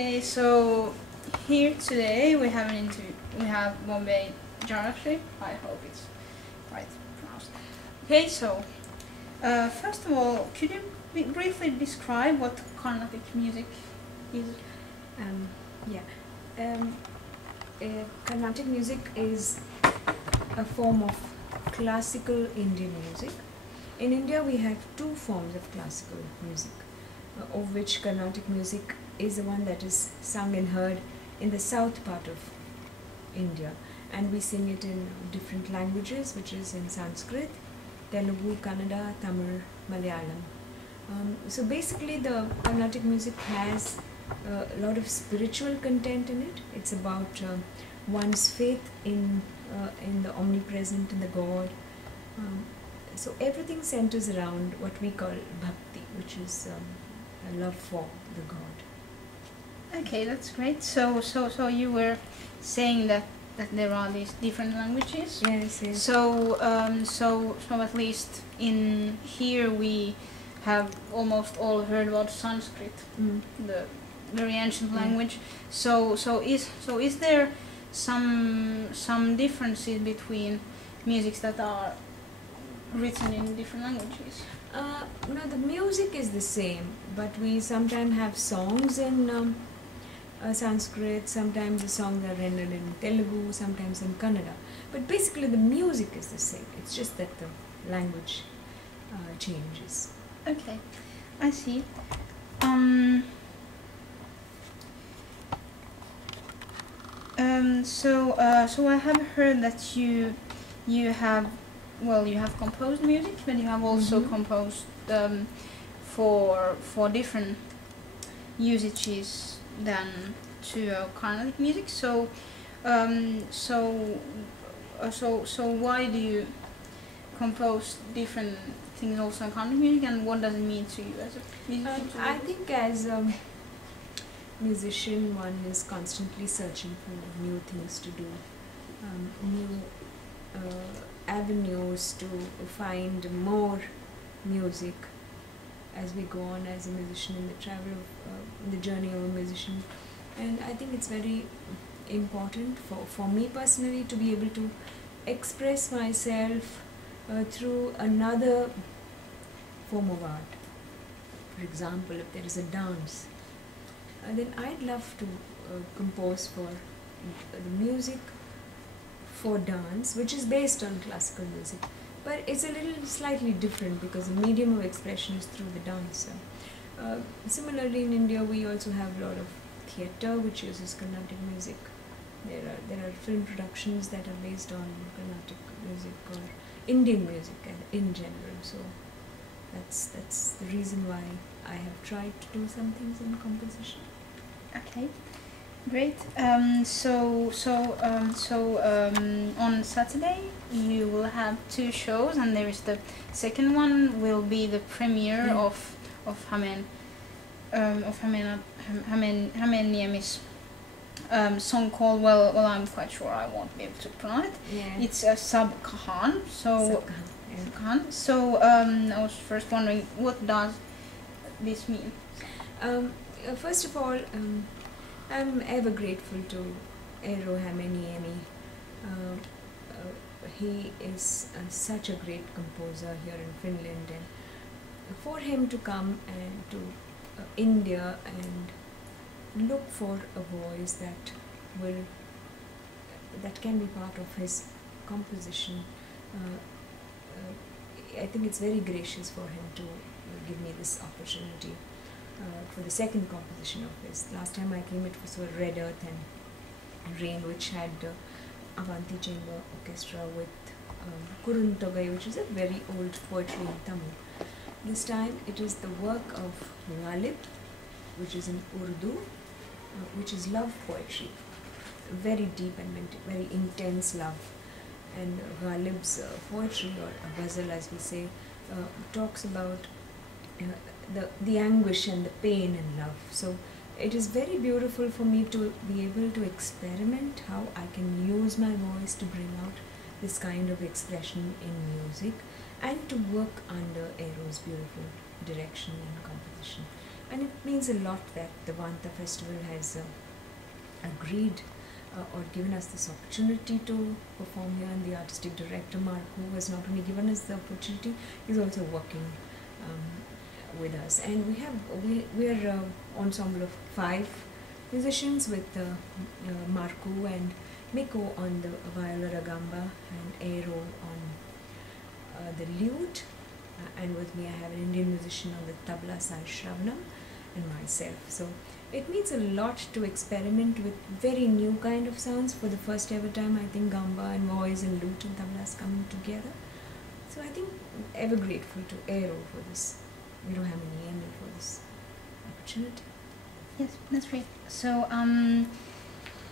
Okay, so here today we have an interview. We have Bombay Jayashri. I hope it's right pronounced. Okay, so first of all, could you briefly describe what Carnatic music is? Um, yeah. Um, Carnatic music is a form of classical Indian music. In India, we have two forms of classical music, of which Carnatic music is the one that is sung and heard in the south part of India, and we sing it in different languages, which is in Sanskrit, Telugu, Kannada, Tamil, Malayalam. So basically, the Carnatic music has a lot of spiritual content in it. It's about one's faith in the omnipresent, in the God. So everything centers around what we call bhakti, which is a love for the God. Okay, that's great. So you were saying that there are these different languages. Yes, yes. So at least in here we have almost all heard about Sanskrit, the very ancient language. So is there some differences between musics that are written in different languages? No, the music is the same, but we sometimes have songs in Sanskrit, sometimes the songs are rendered in Telugu, sometimes in Kannada. But basically the music is the same, it's just that the language changes. Okay, I see. So I have heard that you have composed music, but you have also composed for different usages than to Carnatic music. So why do you compose different things also in Carnatic music, and what does it mean to you as a musician? I think as a musician, one is constantly searching for new things to do, new avenues to find more music as we go on as a musician in the travel of the journey of a musician. And I think it's very important for me personally to be able to express myself through another form of art. For example, if there is a dance, then I'd love to compose for the music for dance, which is based on classical music, but it's a little slightly different because the medium of expression is through the dance. Similarly, in India, we also have a lot of theatre which uses Carnatic music. There are film productions that are based on Carnatic music or Indian music in general. So that's the reason why I have tried to do some things in composition. Okay, great. On Saturday you will have two shows, and there is the second one will be the premiere of Hameniemi's song called I'm quite sure I won't be able to pronounce it. Yeah. It's a Sabkahan. Sabkahan. So I was first wondering, what does this mean? First of all, I'm ever grateful to Eero Hämeniemi. He is such a great composer here in Finland, and for him to come and to India and look for a voice that can be part of his composition, I think it's very gracious for him to give me this opportunity. For the second composition of his. Last time I came, it was for Red Earth and Rain, which had Avanti Chamber Orchestra with Kuruntogai, which is a very old poetry in Tamil. This time it is the work of Ghalib, which is in Urdu, which is love poetry, very deep and very intense love. And Ghalib's poetry, or a ghazal as we say, talks about the anguish and the pain in love. So it is very beautiful for me to be able to experiment how I can use my voice to bring out this kind of expression in music, and to work under Eero's beautiful direction and composition. And it means a lot that the Vantaa festival has agreed or given us this opportunity to perform here, and the artistic director Marco has not only given us the opportunity, he's also working with us. And we are ensemble of 5 musicians with Marco and Miko on the viola ragamba and Aero on the lute, and with me I have an Indian musician on the tabla, Sai Shravanam, and myself. So it means a lot to experiment with very new kind of sounds. For the first ever time, I think gamba and voice and lute and tablas coming together. So I think ever grateful to Aero for this, Virohamini and for this opportunity. Yes, that's great. So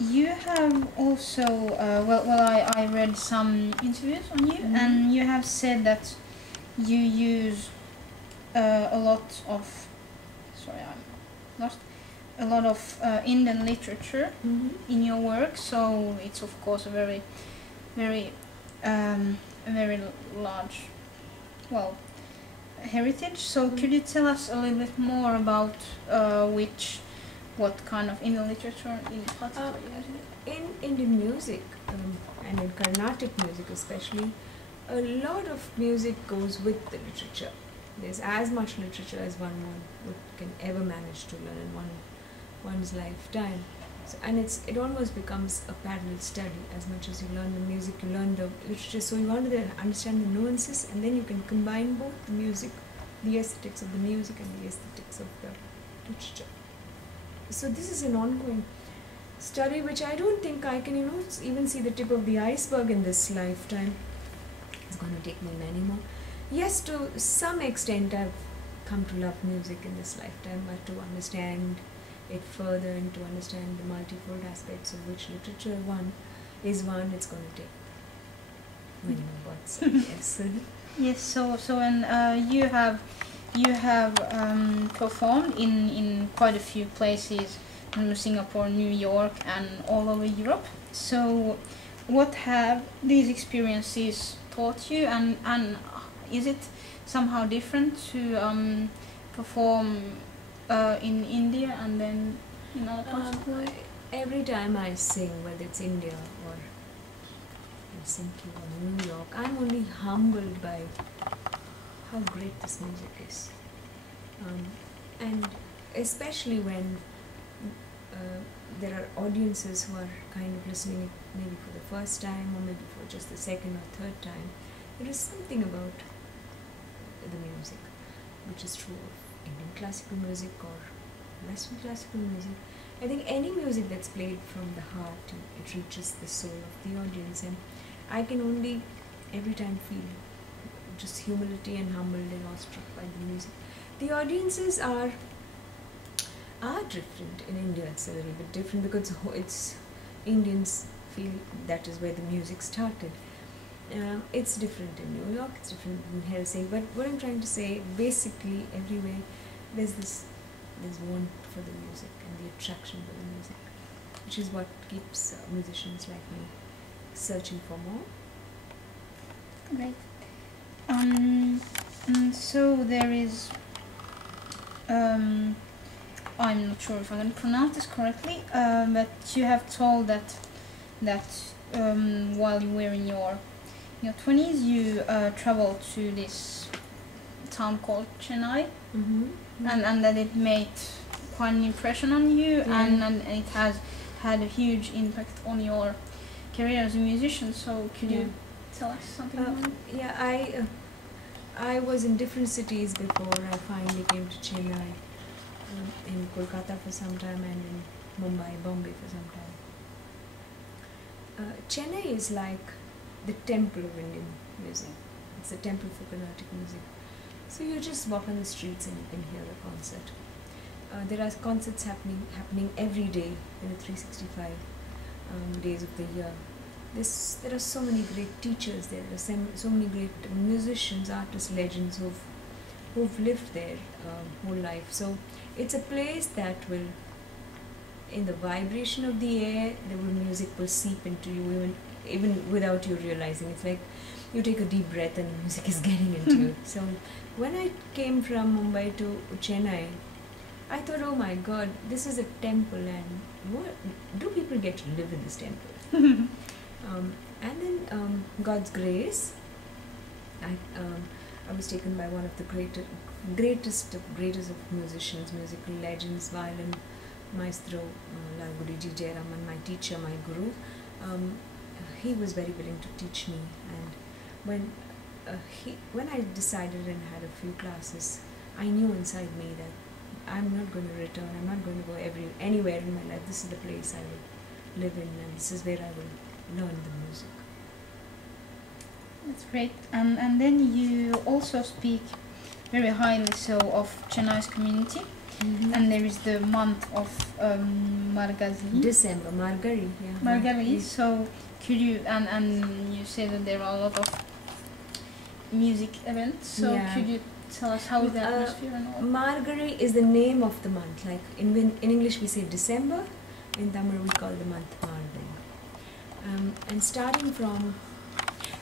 you have also I read some interviews on you, and you have said that you use a lot of Indian literature in your work. So it's of course a very large heritage. So could you tell us a little bit more about what kind of Indian literature in particular you use? In Indian music, and in Carnatic music especially, a lot of music goes with the literature. There's as much literature as one can ever manage to learn in one's lifetime. So, and it almost becomes a parallel study. As much as you learn the music, you learn the literature. So you want to understand the nuances, and then you can combine both the music, the aesthetics of the music, and the aesthetics of the literature. So this is an ongoing study which I don't think I can even see the tip of the iceberg in this lifetime. It's going to take me many more. Yes, to some extent I've come to love music in this lifetime, but to understand it further and to understand the multifold aspects of which literature is one, it's going to take many more births. Yes. Yes. So and you have performed in quite a few places, in Singapore, New York, and all over Europe. So what have these experiences taught you, and is it somehow different to perform in India and then in other parts of the world? Every time I sing, whether it's India or Helsinki or New York, I'm only humbled by how great this music is. And especially when there are audiences who are kind of listening maybe for the first time or maybe for just the second or third time, there is something about the music which is true of Indian classical music or Western classical music. I think any music that's played from the heart, it reaches the soul of the audience, and I can only every time feel just humility and humbled and awestruck by the music. The audiences are different. In India it's a little bit different because it's Indians feel that is where the music started. It's different in New York, it's different in Helsinki, but what I'm trying to say, basically everywhere there's want for the music and the attraction for the music, which is what keeps musicians like me searching for more. Great. So there is, I'm not sure if I can pronounce this correctly, but you have told that while you were in your 20s, you traveled to this town called Chennai, and that it made quite an impression on you, and it has had a huge impact on your career as a musician. So could you tell us something about it? Yeah, I was in different cities before I finally came to Chennai, in Kolkata for some time and in Bombay for some time. Chennai is like the temple of Indian music. It's a temple for Carnatic music. So you just walk on the streets and you can hear a concert. There are concerts happening every day in the 365 days of the year. There are so many great teachers there. There are so many great musicians, artists, legends who've lived there whole life. So it's a place that will, in the vibration of the air, music will seep into you even without you realizing. It's like you take a deep breath and the music is getting into you. So when I came from Mumbai to Chennai, I thought, oh my God, this is a temple, and what do people get to live in this temple? And then God's grace, I was taken by one of the greatest of musicians, musical legends, violin maestro, Guriji Jayaraman, my teacher, my guru. He was very willing to teach me, and when I decided and had a few classes, I knew inside me that I'm not going to return, I'm not going to go anywhere in my life. This is the place I will live in, and this is where I will learn the music. That's great. And then you also speak very highly so of Chennai's community. And there is the month of Margazhi. December, Margari. Yeah. Margari. So could you, and you say that there are a lot of music events, so could you tell us how is the atmosphere and all? Margari is the name of the month. Like in English we say December, in Tamil we call the month Margari. And starting from,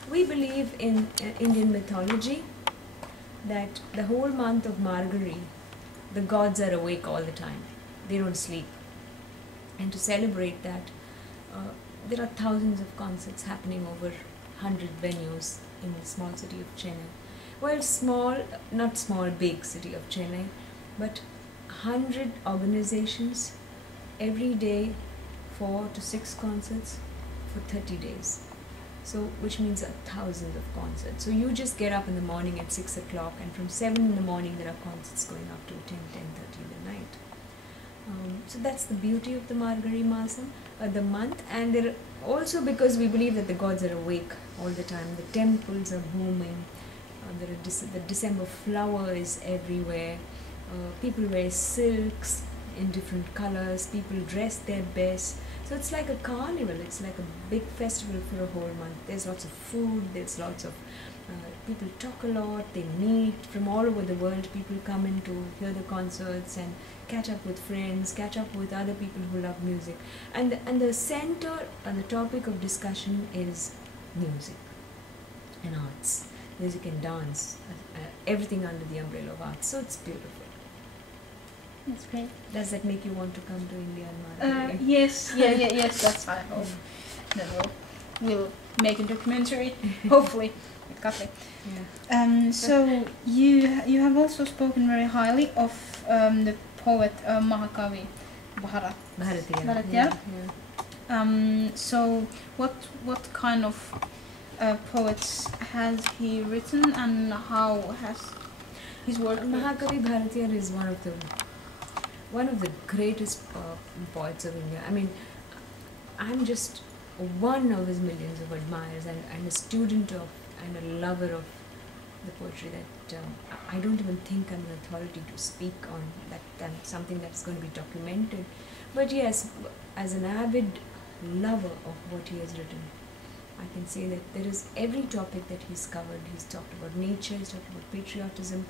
we believe in Indian mythology that the whole month of Margari, the gods are awake all the time. They don't sleep. And to celebrate that, there are thousands of concerts happening over 100 venues in the small city of Chennai. Well, small, not small, big city of Chennai, but 100 organizations every day, 4 to 6 concerts for 30 days. So, which means 1,000 of concerts. So you just get up in the morning at 6 o'clock, and from 7 in the morning there are concerts going up to 10:30 in the night. So that's the beauty of the Margari Masam, the month. And there also, because we believe that the gods are awake all the time, the temples are booming, the December flower is everywhere, people wear silks in different colors, people dress their best. So it's like a carnival, it's like a big festival for a whole month. There's lots of food, there's lots of people talk a lot, they meet from all over the world. People come in to hear the concerts and catch up with friends, catch up with other people who love music. And the center and the topic of discussion is music and arts, music and dance, everything under the umbrella of arts. So it's beautiful. That's great. Does that make you want to come to India and Margari? Yes, yes, that's I hope. Then we'll make a documentary, hopefully, with Katri. Yeah. So you have also spoken very highly of the poet Mahakavi Bharatya. So what kind of poets has he written, and how has his work? Mahakavi Bharatya is one of the greatest poets of India. I mean, I'm just one of his millions of admirers, and I'm a student of and a lover of the poetry that I don't even think I'm an authority to speak on that, something that's going to be documented. But yes, as an avid lover of what he has written, I can say that there is every topic that he's covered. He's talked about nature, he's talked about patriotism,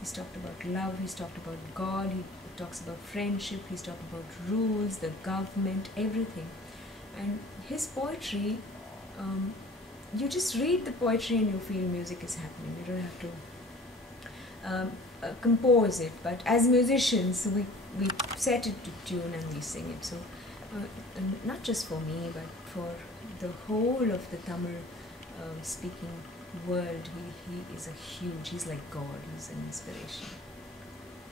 he's talked about love, he's talked about God, he talks about friendship, he's talked about rules, the government, everything. And his poetry, you just read the poetry and you feel music is happening. You don't have to compose it, but as musicians we set it to tune and we sing it. So not just for me, but for the whole of the Tamil speaking world, he is he's like God, he's an inspiration.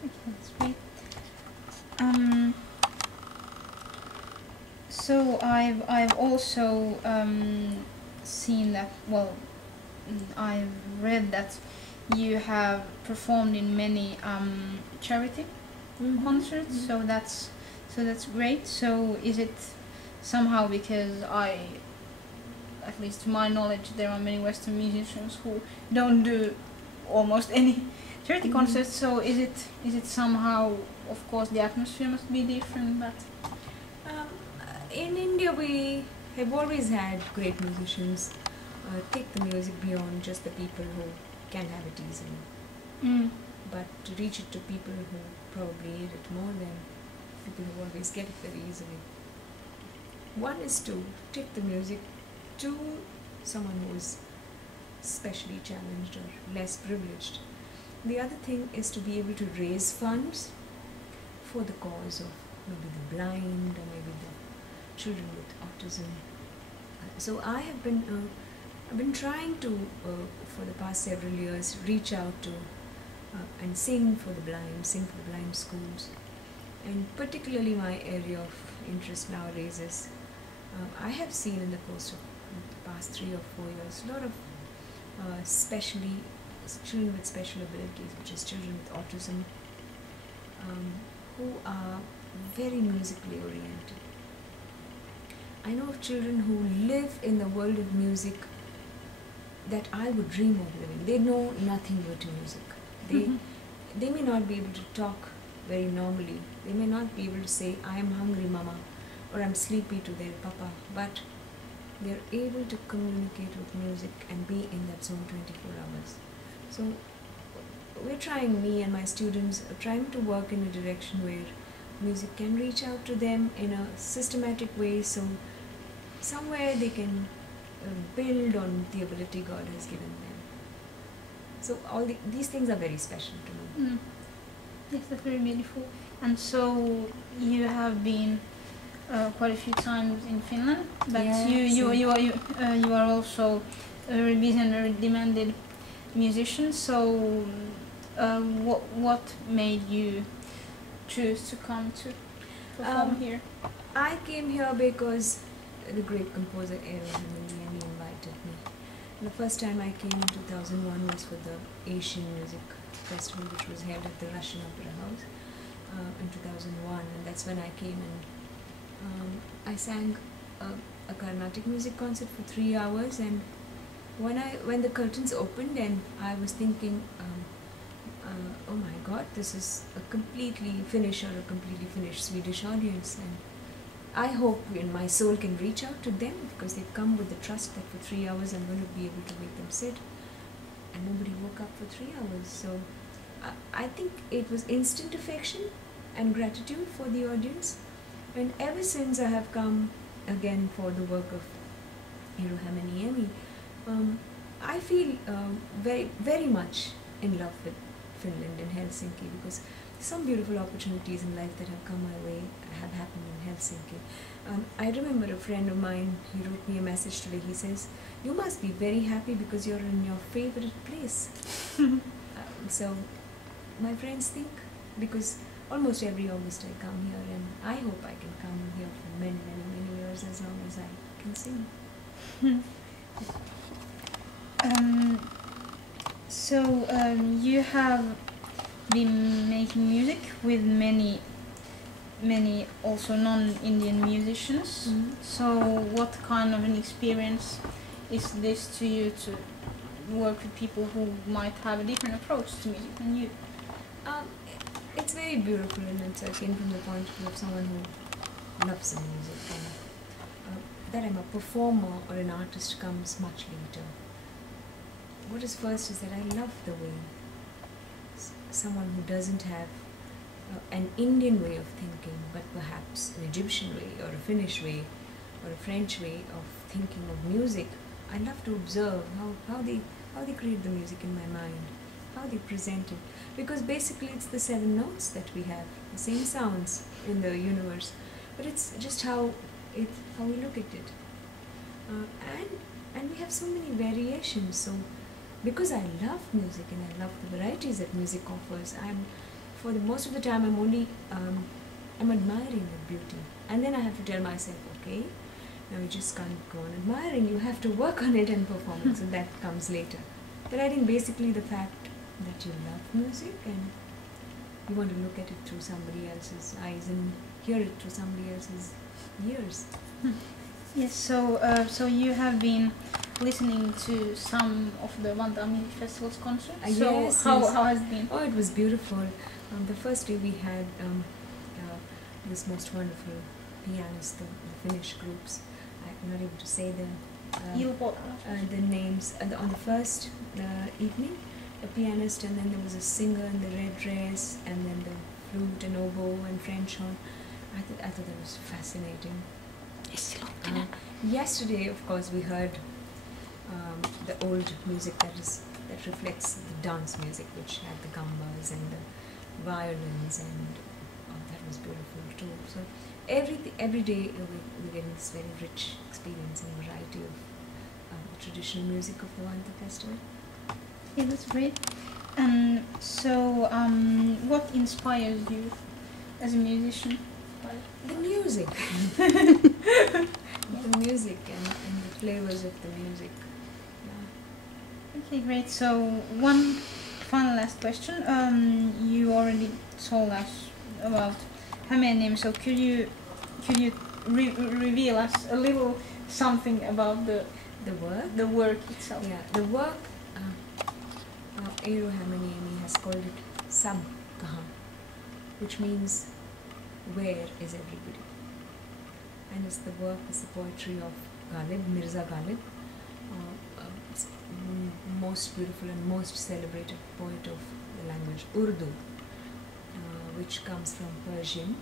Okay, that's great. So I've also seen that, well, I've read that you have performed in many charity concerts, so that's great. So is it somehow, because at least to my knowledge, there are many Western musicians who don't do almost any charity concerts, so is it somehow, of course the atmosphere must be different, but in India we have always had great musicians take the music beyond just the people who can have it easily, but to reach it to people who probably need it more than people who always get it very easily. One is to take the music to someone who is specially challenged or less privileged. The other thing is to be able to raise funds for the cause of maybe the blind or maybe the children with autism. So I've been trying to, for the past several years, reach out to and sing for the blind, sing for the blind schools. And particularly my area of interest nowadays is, I have seen in the course of the past 3 or 4 years, a lot of especially children with special abilities, which is children with autism, who are very musically oriented. I know of children who live in the world of music that I would dream of living. They know nothing but music. They may not be able to talk very normally. They may not be able to say, I am hungry, mama, or I'm sleepy to their papa, but they're able to communicate with music and be in that zone 24 hours. So we're trying, me and my students are trying to work in a direction where music can reach out to them in a systematic way, so somewhere they can build on the ability God has given them. So these things are very special to me. Yes, that's very beautiful. And so you have been quite a few times in Finland, but yes, you are also a very busy and very demanded musician. So what made you choose to come to perform here? I came here because the great composer Karoliina invited me. The first time I came in 2001 was for the Asian Music Festival, which was held at the Russian Opera House in 2001, and that's when I came and I sang a Carnatic music concert for 3 hours. And when the curtains opened, and I was thinking, oh my God, this is a completely Finnish or a completely Finnish Swedish audience, and I hope in my soul can reach out to them, because they've come with the trust that for 3 hours I'm going to be able to make them sit, and nobody woke up for 3 hours. So I think it was instant affection and gratitude for the audience, and ever since I have come again for the work of Eero Hämeenniemi, I feel very, very much in love with Finland and Helsinki, because some beautiful opportunities in life that have come my way have happened in Helsinki. I remember a friend of mine, he wrote me a message today. He says, you must be very happy because you're in your favorite place. So my friends think, because almost every August I come here, and I hope I can come here for many, many, many years, as long as I can sing. You have been making music with many also non-Indian musicians. So what kind of an experience is this to you, to work with people who might have a different approach to music than you? It's very beautiful, and it's again from the point of view of someone who loves the music. And that I'm a performer or an artist comes much later. What is first is that I love the way someone who doesn't have an Indian way of thinking, but perhaps an Egyptian way or a Finnish way or a French way of thinking of music. I love to observe how they create the music in my mind, how they present it, because basically it's the 7 notes that we have, the same sounds in the universe, but it's just how we look at it, and we have so many variations. So because I love music and I love the varieties that music offers, for the most of the time I'm admiring the beauty, and then I have to tell myself, okay, now you just can't go on admiring, you have to work on it and perform it. So that comes later. But I think basically the fact that you love music and you want to look at it through somebody else's eyes and hear it through somebody else's ears. Yes, so you have been listening to some of the Vantaa Music Festival's concerts. So yes, how yes. has it been? Oh, it was beautiful. The first day we had this most wonderful pianist, the Finnish groups. I'm not able to say the names. On the first evening, a pianist, and then there was a singer in the red dress, and then the flute and oboe and French horn. I thought that was fascinating. Yesterday, of course, we heard the old music that reflects the dance music, which had the gambas and the violins, and that was beautiful too. So every day we're getting this very rich experience and variety of the traditional music of the Vantaa festival. Yeah, that's great. So, what inspires you as a musician? The music. The music and the flavors of the music. Yeah. Okay, great. So, one final last question. You already told us about Hämeenniemi, so could you reveal us a little something about the work itself? Yeah, the work. Eero Hämeenniemi has called it Sab Kahan, which means where is everybody, and it's the work, it's the poetry of Ghalib, Mirza Ghalib, most beautiful and most celebrated poet of the language Urdu, which comes from Persian.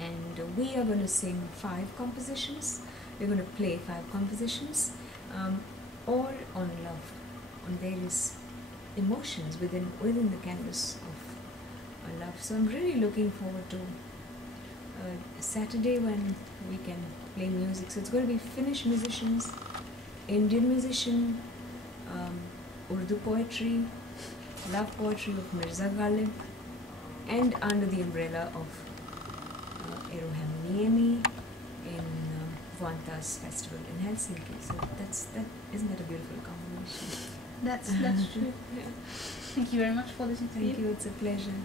And we are going to sing 5 compositions. We're going to play 5 compositions, all on love, on various emotions within the canvas of love. So I'm really looking forward to Saturday when we can play music. So it's going to be Finnish musicians, Indian musician, Urdu poetry, love poetry of Mirza Ghalib, and under the umbrella of Eero Hämeenniemi in Vantaa's festival in Helsinki. So isn't that a beautiful combination? That's true. Yeah. Thank you very much for this interview. Thank you, it's a pleasure.